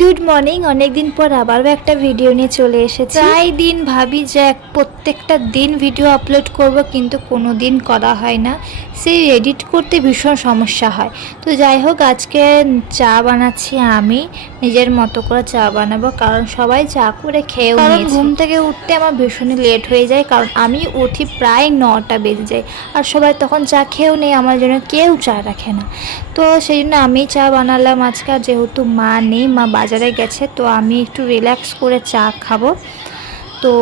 Good morning. অনেক দিন পর আবারও একটা ভিডিও নিয়ে চলে এসেছি। প্রায় দিন ভাবি যে প্রত্যেকটা দিন ভিডিও আপলোড করব, কিন্তু কোনো দিন করা হয় না। সেই এডিট করতে ভীষণ সমস্যা হয়। তো যাই হোক, আজকে চা বানাচ্ছি, আমি নিজের মতো করে চা বানাবো, কারণ সবাই চা করে খেয়েও নিয়েছে। ঘুম থেকে উঠতে আমার ভীষণই লেট হয়ে যায়, কারণ আমি উঠি প্রায় 9টা বেজে যায়, আর সবাই তখন চা খেয়েও নেই, আমার জন্য কেউ চা রাখে না। তো সেই জন্য আমি চা বানালাম আজকে। যেহেতু মা নেই, মা বাজারে গেছে, তো আমি একটু রিল্যাক্স করে চা খাবো। তো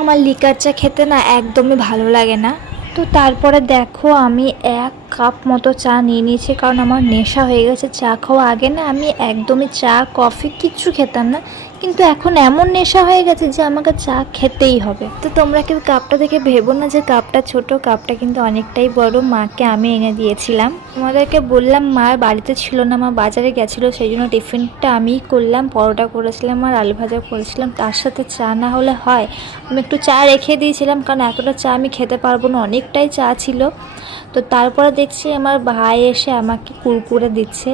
আমার লিকার চা খেতে না একদমই ভালো লাগে না। তো তারপরে দেখো, আমি 1 কাপ মতো চা নিয়ে নিয়েছি, কারণ আমার নেশা হয়ে গেছে চা খাওয়া। আগে না আমি একদমই চা কফি কিচ্ছু খেতাম না, কিন্তু এখন এমন নেশা হয়ে গেছে যে আমাকে চা খেতেই হবে। তো তোমরা কেউ কাপটা দেখে ভেবো না যে কাপটা ছোট, কাপটা কিন্তু অনেকটাই বড়। মাকে আমি এনে দিয়েছিলাম। তোমাদেরকে বললাম মার বাড়িতে ছিল না, মা বাজারে গেছিলো, সেই জন্য টিফিনটা আমিই করলাম। পরোটা করেছিলাম আর আলু ভাজা করেছিলাম, তার সাথে চা না হলে হয়। আমি একটু চা রেখে দিয়েছিলাম, কারণ এতটা চা আমি খেতে পারবো না, অনেকটাই চা ছিল। তো তারপরে দেখছি আমার ভাই এসে আমাকে কুরকুরে দিচ্ছে।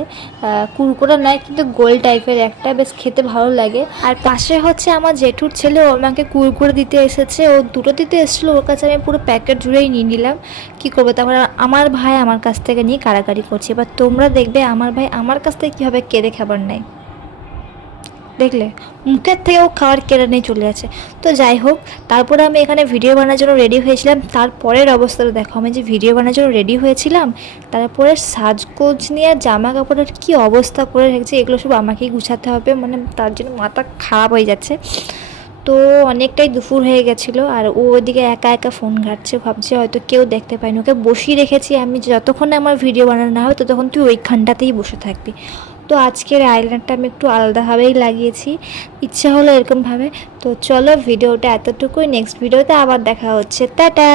কুরকুরে নয়, কিন্তু গোল টাইপের একটা, বেশ খেতে ভালো লাগে। আর পাশে হচ্ছে আমার জেঠুর ছেলে, ও আমাকে কুরকুরে দিতে এসেছে। ও দুটো দিতে এসেছিলো, ওর কাছে আমি পুরো প্যাকেট জুড়েই নিয়ে নিলাম। কী করবো, তারপরে আমার ভাই আমার কাছ থেকে নিয়ে কাড়াকাড়ি করছে। এবার তোমরা দেখবে আমার ভাই আমার কাছ থেকে কীভাবে কেড়ে খাবার নেয়। দেখলে, মুখের থেকেও খাবার কেড়ে নিয়ে চলে আছে। তো যাই হোক, তারপরে আমি এখানে ভিডিও বানানোর জন্য রেডি হয়েছিলাম। তারপরের অবস্থাটা দেখো, আমি যে ভিডিও বানানোর জন্য রেডি হয়েছিলাম, তারপরে সাজগোজ নিয়ে জামা কাপড়ের কী অবস্থা করে রেখেছে, এগুলো সব আমাকেই গুছাতে হবে, মানে তার জন্য মাথা খারাপ হয়ে যাচ্ছে। তো অনেকটাই দুপুর হয়ে গেছিলো, আর ও ওদিকে একা একা ফোন ঘাঁটছে, ভাবছে হয়তো কেউ দেখতে পায়নি। ওকে বসিয়ে রেখেছি আমি, যতক্ষণে আমার ভিডিও বানানো না হয় ততক্ষণ তুই ওইখানটাতেই বসে থাকবি। তো আজকের আইল্যান্ডটা আমি একটু আলাদাভাবেই লাগিয়েছি, ইচ্ছা হলো এরকমভাবে। তো চলো, ভিডিওটা এতটুকুই। নেক্সট ভিডিওতে আবার দেখা হচ্ছে, টাটা।